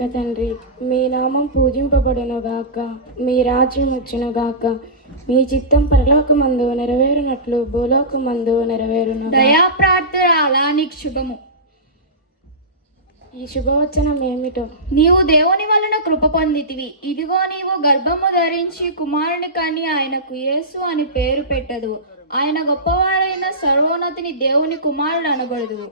ఏక తండ్రి, మీ నామం పూజింపబడునుగాక, మీ రాజ్యం వచ్చునుగాక, మీ చిత్తం పరలోకమందు నెరవేరునట్లు భూలోకమందు నెరవేరును. దయా ప్రార్థన నీకు శుభము. ఈ శుభవచనం ఏమిటో? నీవు దేవుని వలన కృప పొందితివి. ఇదిగో నీవు గర్భము ధరించి కుమారుని కని ఆయనకు యేసు అని పేరు పెట్టదు. ఆయన గొప్పవాడైన సర్వోన్నతిని దేవుని కుమారుడు అనబడదు.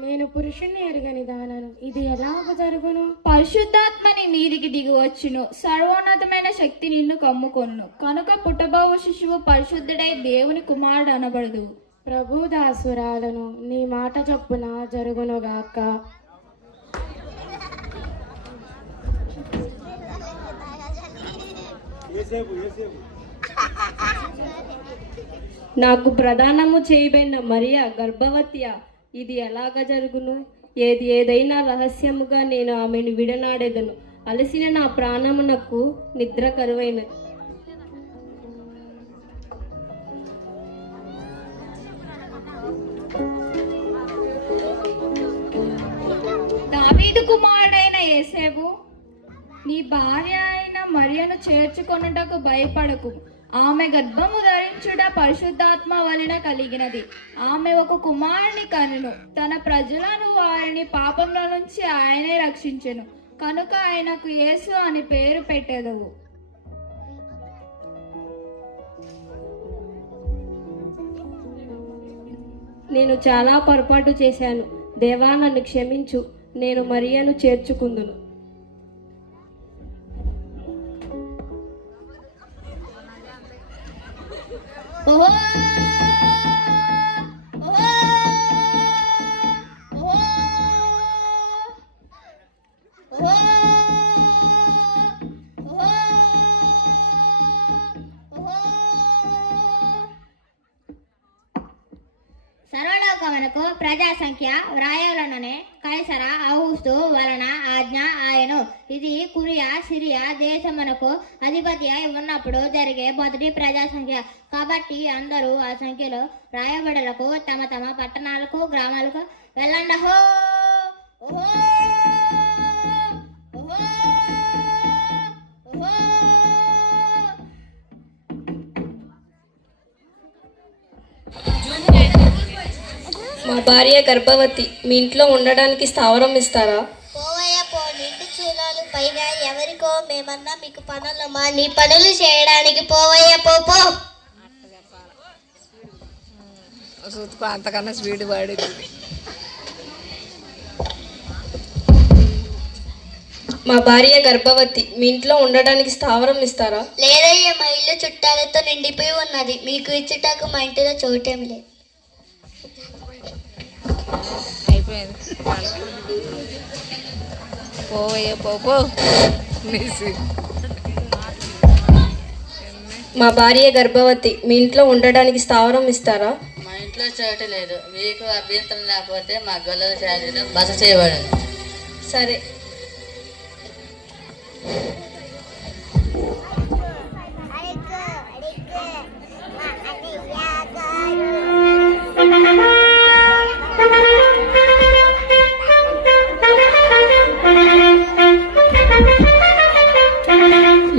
నేను పురుషుణ్ణి ఎరుగని దానను, ఇది ఎలాగ జరుగును? పరిశుద్ధాత్మని మీదికి దిగి వచ్చును, సర్వోన్నతమైన శక్తి నిన్ను కమ్ముకొను. కనుక పుట్టబోవు శిశువు పరిశుద్ధుడై దేవుని కుమారుడు అనబడదు. ప్రభు దాసురాలను, నీ మాట చొప్పున జరుగునుగాక. నాకు ప్రదానము చేయబడిన మరియా గర్భవతియా, ఇది ఎలాగ జరుగును? ఏదైనా రహస్యముగా నేను ఆమెను విడనాడేదను. అలసిన నా ప్రాణమునకు నిద్ర కరువైనది. దావీదు కుమారుడైన యేసేపు, నీ భార్య అయిన మరియను చేర్చుకొనుటకు భయపడకు. ఆమె గర్భము ధరించుట పరిశుద్ధాత్మ వలన కలిగినది. ఆమె ఒక కుమారుని కనును. తన ప్రజలను వారిని పాపంలో నుంచి ఆయనే రక్షించెను. కనుక ఆయనకు యేసు అని పేరు పెట్టెదవు. నేను చాలా పొరపాటు చేశాను. దేవా, నన్ను క్షమించు. నేను మరియను చేర్చుకుందును. ఓహో సర్వలోకమునకు ప్రజా సంఖ్య వ్రాయవలననే కైసర ఔగుస్తు వలన ఆజ్ఞ ఆయను. ఇది కురియా సిరియా దేశమునకు అధిపతి అయి ఉన్నప్పుడు జరిగే మొదటి ప్రజా సంఖ్య. కాబట్టి అందరూ ఆ సంఖ్యలో రాయబడులకు తమ తమ పట్టణాలకు గ్రామాలకు వెళ్ళండహో. మా భార్య గర్భవతి, మీ ఇంట్లో ఉండడానికి స్థావరం ఇస్తారా? పోవయ్య పో, నిండు చూలాలు పైగా ఎవరికో మేమన్నా మీకు పనులమ్మా, నీ పనులు చేయడానికి పోవయ్య పో. అంతకన్నా స్పీడ్ వాడేది. మా భార్య గర్భవతి, మీ ఇంట్లో ఉండడానికి స్థావరం ఇస్తారా? లేదయ్య, మా ఇల్లు చుట్టాలతో నిండిపోయి ఉన్నది. మీకు ఇచ్చుటకు మా ఇంటిలో చోటేమి లేదు. అయిపోయింది. పోవయ్య పో. మా భార్య గర్భవతి, మీ ఇంట్లో ఉండడానికి స్థావరం ఇస్తారా? మా ఇంట్లో చోటు లేదు. మీకు అభ్యంతరం లేకపోతే మా గొల్లల శాలలో బస చేయబడదు. సరే.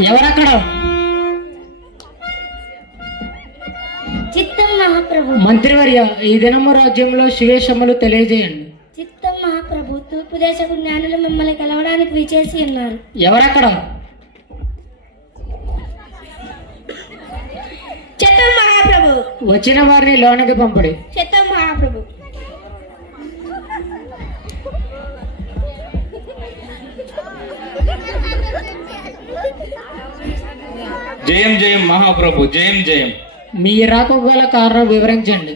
ఎవరక్కడ? చిత్తం మహాప్రభు. మంత్రివర్య, ఈ దినము రాజ్యంలో శివేశములు తెలియజేయండి. చిత్తం మహాప్రభు. తూర్పు దేశపు జ్ఞానులు మిమ్మల్ని కలవడానికి విచేసి ఉన్నారు. ఎవరక్కడ? చిత్తం మహాప్రభు. వచ్చిన వారిని లోనికి పంపడి. చిత్తం మహాప్రభు. జయం జయం మహాప్రభు, జయం జయం. మీ రాకకు గల కారణం వివరించండి.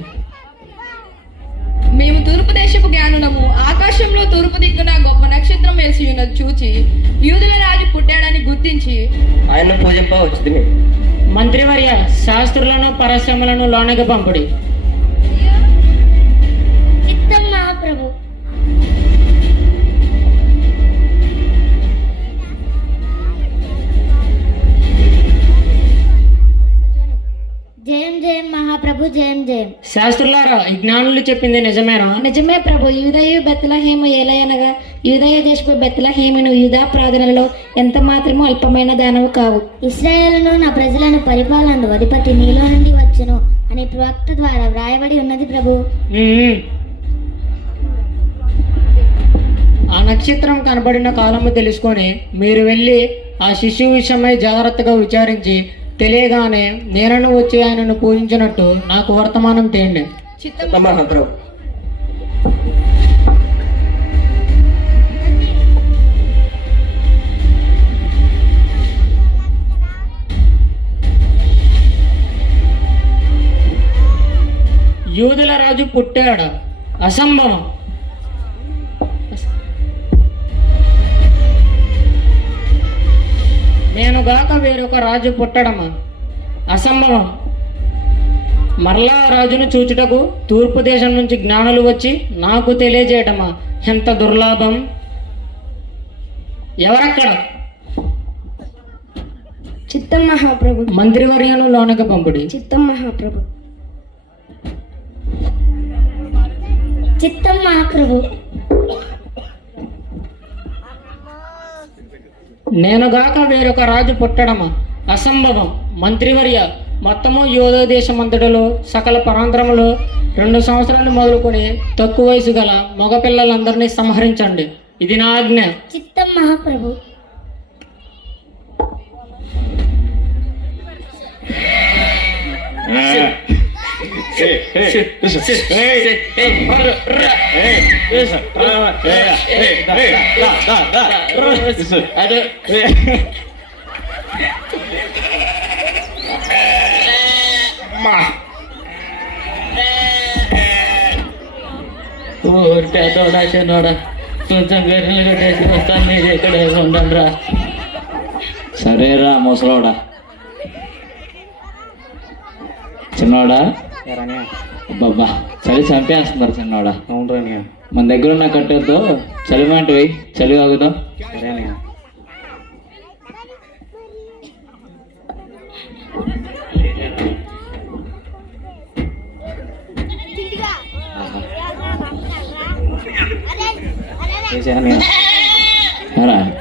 మేము తూర్పు దేశపు జ్ఞానులము. ఆకాశంలో తూర్పు దిక్కున గొప్ప నక్షత్రం వేసి ఉన్నది చూచి యూదుల రాజు పుట్టాడని గుర్తించి ఆయన పూజింప వచ్చింది. మంత్రివర్య, శాస్త్రులను పరస్యములను లోనికి పంపడి. చిత్తం మహాప్రభు. జయం జయం మహాప్రభు. మహాప్రభు జయం జయం. శాస్త్రులారా, ఈ జ్ఞానులు చెప్పింది నిజమేనా? నిజమే ప్రభు. యూదయు బెత్లహేము ఏలయనగా యూదయ దేశపు బెత్లహేమును యూదా ప్రార్థనలో ఎంత మాత్రమూ అల్పమైన దానవు కావు. ఇశ్రాయేలును నా ప్రజలను పరిపాలన అధిపతి నీలో నుండి వచ్చును అని ప్రవక్త ద్వారా వ్రాయబడి ఉన్నది ప్రభు. ఆ నక్షత్రం కనబడిన కాలము తెలుసుకొని మీరు వెళ్ళి ఆ శిశువు విషయమై జాగ్రత్తగా విచారించి తెలియగానే నేనను వచ్చి ఆయనను పూజించినట్టు నాకు వర్తమానం తేండి. మహాప్రభు. యూదుల రాజు పుట్టాడు. అసంభవం. నేనుగాక వేరొక రాజు పుట్టడమా? అసంభవం. మరలా రాజును చూచుటకు తూర్పు దేశం నుంచి జ్ఞానులు వచ్చి నాకు తెలియజేయటమా? ఎంత దుర్లాభం! ఎవరక్కడ? చిత్తం మహాప్రభు. మంత్రివర్యను లోనకి పంపుడి. చిత్తం మహాప్రభు. చిత్తం మహాప్రభు. నేనుగాక వేరొక రాజు పుట్టడమా? అసంభవం. మంత్రివర్య, మొత్తము యోధ దేశమంతటిలో సకల పరాంతరములో 2 సంవత్సరాలు మొదలుకొని తక్కువ వయసు గల మగపిల్లలందరినీ సంహరించండి. ఇది నా ఆజ్ఞ. చిత్తం మహాప్రభు. పెద్దోడా చిన్నోడా కొంచెం గర్రెలు కట్టేసి వస్తాను, మీరు ఎక్కడ ఉండండి రా. సరేరా ముసలోడా. చిన్నోడా, బాబా చలి చంపేస్తున్నారు చిన్నోడా. అవును, మన దగ్గర ఉన్న కట్టెలతో చలి మంట వేయి, చలి ఆగుదాం.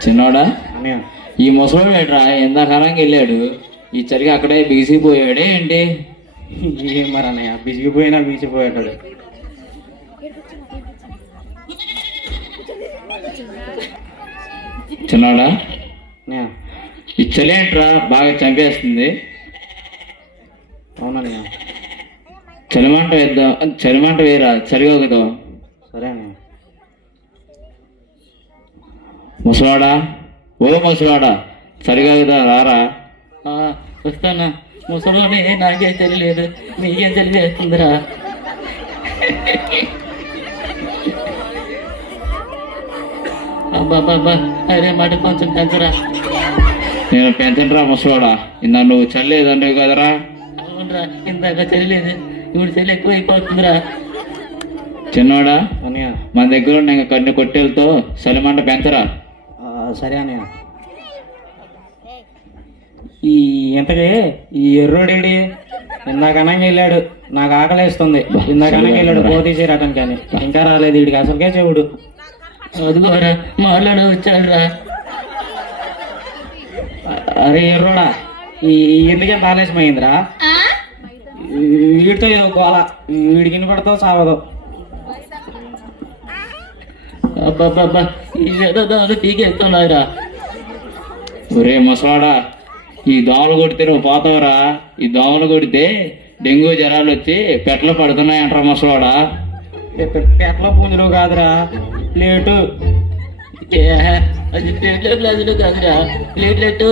చిన్నోడా, ఈ ముసలోడు ఏంట్రా ఎందాకాలంగా వెళ్ళాడు, ఈ చలికి అక్కడే బిగిసిపోయాడే ఏంటి? మరి అన్నయ్య బిగిసిపోయినా బిగిసిపోయాడు. చిన్నోడా, ఈ చలి ఏంట్రా బాగా చంపేస్తుంది? అవునన్నయ్య. చలిమంట వేద్దాం, చలిమంట వేయరా, చలి అవుతాం. సరే అన్నయ్య. ముసలాడా, ఓ ముసలాడా, సరిగా రారా. వస్తానా ముసలోనే, నాకేం తెలియలేదు, నీకేం తెలియజేస్తుందిరా. అబ్బాబ్బా, అరే మాట కొంచెం పెంచరా. నేను పెంచండిరా ముసలాడా, ఇందా నువ్వు చల్లేదండి కదరా. అవునరా, ఇందాక చల్లేదు, ఇప్పుడు చలి ఎక్కువ అయిపోతుందిరా. చిన్నవాడా, మన దగ్గర ఉన్న ఇంకా కొన్ని కొట్టెలతో చలిమంట పెంచరా. సరే అన్నయ్య. ఈ ఇంతకీ ఈ ఎర్రోడేడి ఇందాకనంగా వెళ్ళాడు, నాకు ఆకలేస్తుంది. ఇందాకనంగా వెళ్ళాడు పోతీసి రకం, కానీ ఇంకా రాలేదు. వీడికి అసలుకే చెవుడు. అదిగోరా మాట్లాడ వచ్చాడురా. అరే ఎర్రోడా, ఈ ఎందుకేం ఆలస్యమైందిరా? వీడితో ఏదో గోళ, వీడికి వినపడతావు సావదు. అబ్బాబ్బా, ఈ పీకేస్తున్నారా. ఒరే ముసలాడా, ఈ దోమలు కొడితే నువ్వు పోతావురా. ఈ దోమలు కొడితే డెంగ్యూ జ్వరాలు వచ్చి పెట్లు పడుతున్నాయంటారా ముసలాడా. పెట్ల పుంజులు కాదురా, ప్లేటు. అది ప్లేట్లో గ్లాసులు కాదురా, ప్లేట్లెట్.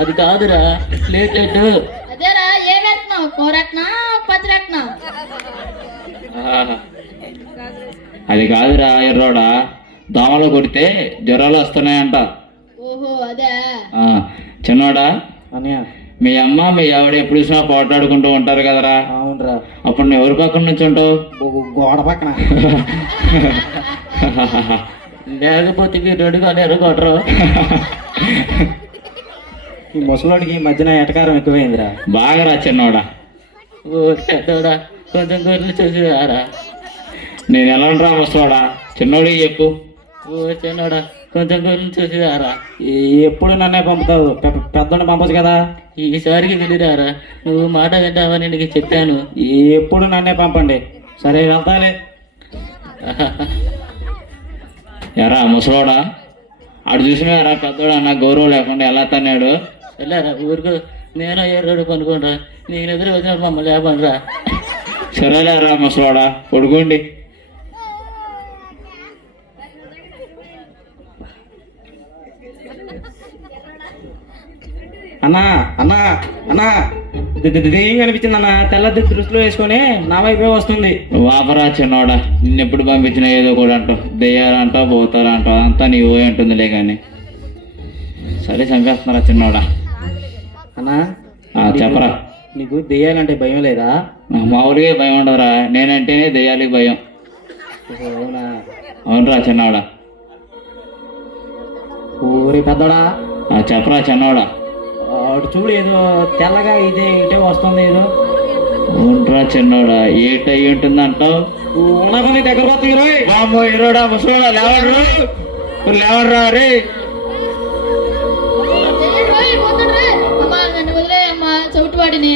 అది కాదురా, ప్లేట్లెట్. అదేరా, ఏ వేస్తున్నావు? కోరట్నా పచ్చరట్నా? అది కాదురా ఎర్రోడా, దోమలు కొడితే జ్వరాలు వస్తున్నాయంట. ఓహో అదే. చిన్నోడా, మీ అమ్మ మీ ఆవిడ ఎప్పుడు చూసినా పోటాడుకుంటూ ఉంటారు కదరా. అవునరా. అప్పుడు నువ్వు ఎవరి పక్కన నుంచి ఉంటావు? గోడ పక్కన. లేకపోతే మీరు రెడ్డిగా ఎరగొట్టరు. ఈ ముసలోడికి ఈ మధ్యన ఎటకారం ఎక్కువైందిరా. బాగా రా చిన్నోడా. ఓ చెడ్డోడా, కొంచెం గొర్రెలు చూసిరా. నేను ఎలా రా ముసలోడా, చిన్నోడికి చెప్పు. ఓ చిన్నోడా, కొంచెం గొర్రెలు చూసిరా. ఎప్పుడు నన్నే పంపుతావు, పెద్దోడిని పంపచ్చు కదా. ఈసారికి వెళ్ళిరారా, నువ్వు మాట వింటావని నీకు చెప్పాను. ఎప్పుడు నన్నే పంపండి. సరే వెళ్తాలే. ఎరా ముసలోడా, అటు చూసినారా పెద్దోడు అన్న గౌరవం లేకుండా ఎలా తన్నాడు. వెళ్ళారా ఊరుకు, నేను ఏడు పనుకోండిరా. నేను ఎదురు వచ్చినప్పుడు మమ్మల్ని లేపండిరా. సరేలేరా ముసలోడా, పడుకోండి. అన్నా అన్నా అన్నా, దెయ్యం కనిపించింది అన్న. తెల్ల దృష్టిలో వేసుకొని నా వైపే వస్తుంది. నువ్వు ఆపరా చిన్నోడా, నిన్నెప్పుడు పంపించినా ఏదో కూడా అంటావు. దెయ్యాలంటావు, పోతారంటావు, అంతా నీ ఊహే ఉంటుందిలే కానీ. సరే చంపేస్తున్నారా చిన్నోడా. అన్నా చెప్పరా. నీకు దెయ్యాలంటే భయం లేదా? మామూలుగా భయం ఉండదురా, నేనంటేనే దెయ్యాలకి భయం. అవునా? అవునరా చిన్నోడా. ఊరి పెద్దోడా, చెప్పరా చిన్నోడా. అటు చూడు, ఏదో తెల్లగా ఇదే ఇటే వస్తుంది ఏదో. అవునరా చిన్నోడా, ఏటై ఉంటుందంటావు. ఉన్నకొని దగ్గరకు వస్తుంది రోయ్. బాబో ఇరోడా ముసలోడా, లేవడ్రు లేవడ్రా రే. చౌటు వాడిని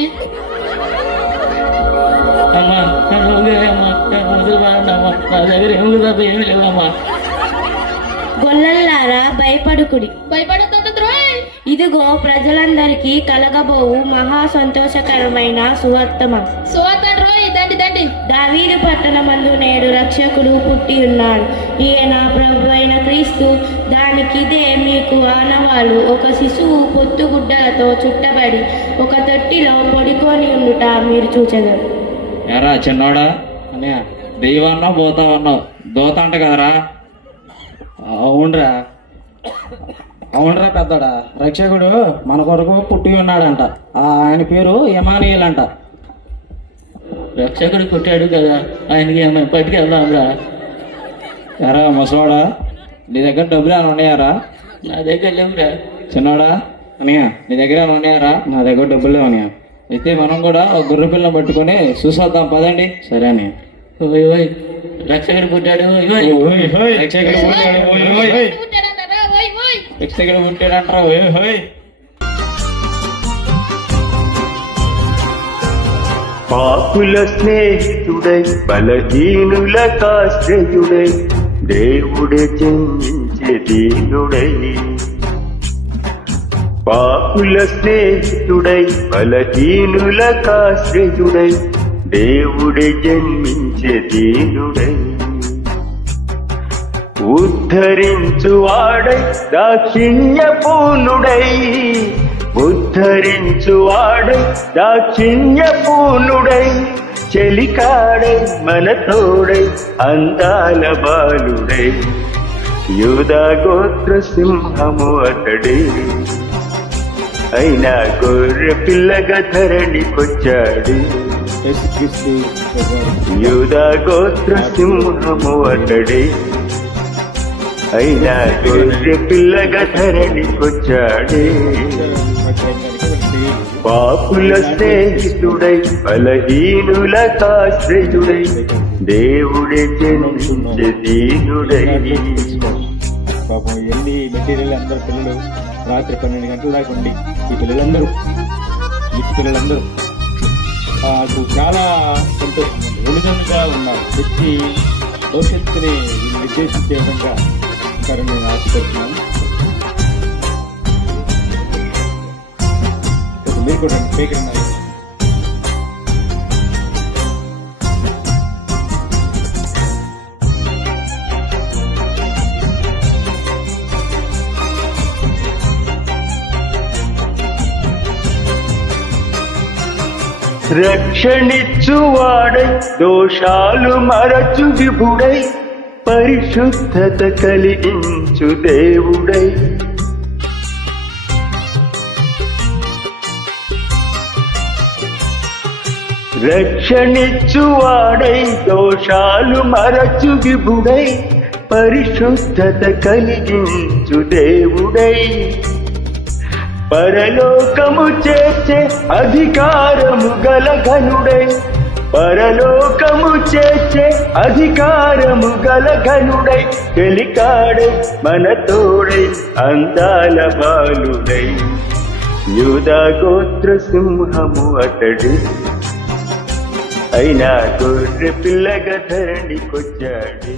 అమ్మా అమ్మా, నా దగ్గర ఏమి తప్ప ఏమి లేవమ్మా. గొల్లల్లారా భయపడుకుడి, భయపడుతుంది. ఇదిగో ప్రజలందరికీ కలగబోవు మహా సంతోషకరమైన సువర్తమం. దండి దావీదు పట్టణమందు నేడు రక్షకుడు పుట్టి ఉన్నాడు. ఈయన ప్రభు అయిన క్రీస్తు. దానికిదే మీకు ఆనవాలు. ఒక శిశువు పొత్తుగుడ్డలతో చుట్టబడి ఒక తొట్టిలో పడుకొని ఉండుట మీరు చూచెదరు. ఎరా చిన్నోడా, అన్నయ్య దెయ్యమన్నావు పోతావన్నావు, దోత అంట కదరా. అవునరా అవునరా పెద్దోడా, రక్షకుడు మన కొరకు పుట్టి ఉన్నాడంట. ఆయన పేరు ఎమానియేల్ అంట. రక్షకుడు పుట్టాడు కదా, ఆయనకి పట్టుకెళ్దాంరా. ఎరా ముసలోడా, నీ దగ్గర డబ్బులు ఏమైనా ఉన్నాయారా? నా దగ్గర లేవురా. చిన్నోడా అన్నయ్య, నీ దగ్గర ఏమైనా ఉన్నాయారా? నా దగ్గర డబ్బులు లేవు అన్నయ్య. అయితే మనం కూడా గుర్ర పిల్లని పట్టుకొని చూసొద్దాం పదండి. సరే అన్నయ్య. ఓయ్ ఓయ్, రక్షకుడు పుట్టాడు. రక్షకుడు పుట్టాడు. రక్షకుడు పుట్టాడంటారా? ఓయ్ ఓయ్. పాపుల స్నేహితుడై బలహీనులకాశ్రయుడై దేవుడే జన్మించే దీనుడై. పాపుల స్నేహితుడై బలహీనులకాశ్రయుడై దేవుడే జన్మించే దీనుడై. ఉద్ధరించువాడై దాక్షిణ్యపూర్ణుడై, ఉద్ధరించువాడై దాక్షిణ్యపూర్ణుడై, చెలికాడై మనతోడై అందాల బాలుడై. యూదా గోత్ర సింహము అతడే, అయినా గొర్రె పిల్లగా ధరణికొచ్చాడు. యూదా గోత్ర సింహము అతడే, అయినా గొర్రె పిల్లగా ధరణికొచ్చాడే. పాపుల స్నేహితుడై బలహీనులకాశ్రయుడై దేవుడే జన్మించే దీనుడై. పాపం ఎన్ని మెటీరియల్ అందరు పిల్లలు రాత్రి 12 గంటల దాకా ఉండి ఈ పిల్లలందరూ నాకు చాలా సంతోషం. వెలుగంగా ఉన్నారు. వ్యక్తి భవిష్యత్తుని నిర్దేశించే విధంగా ఉంటారని నేను ఆశపడుతున్నాను. మీరు కూడా స్వీకరణ. రక్షణిచ్చువాడై దోషాలు మరచు విభుడై పరిశుద్ధత కలిగించు దేవుడై. రక్షణిచ్చువాడై దోషాలు మరచు విభుడై పరిశుద్ధత కలిగించు దేవుడై. పరలోకము చేర్చే అధికారము గల ఘనుడై, పరలోకము చేర్చే అధికారము గల ఘనుడై, కలికాడై మన తోడై అందాల బాలుడై, యూదా గోత్ర సింహము అతడు, అయినా గొర్రె పిల్లగా ధరణికొచ్చాడు.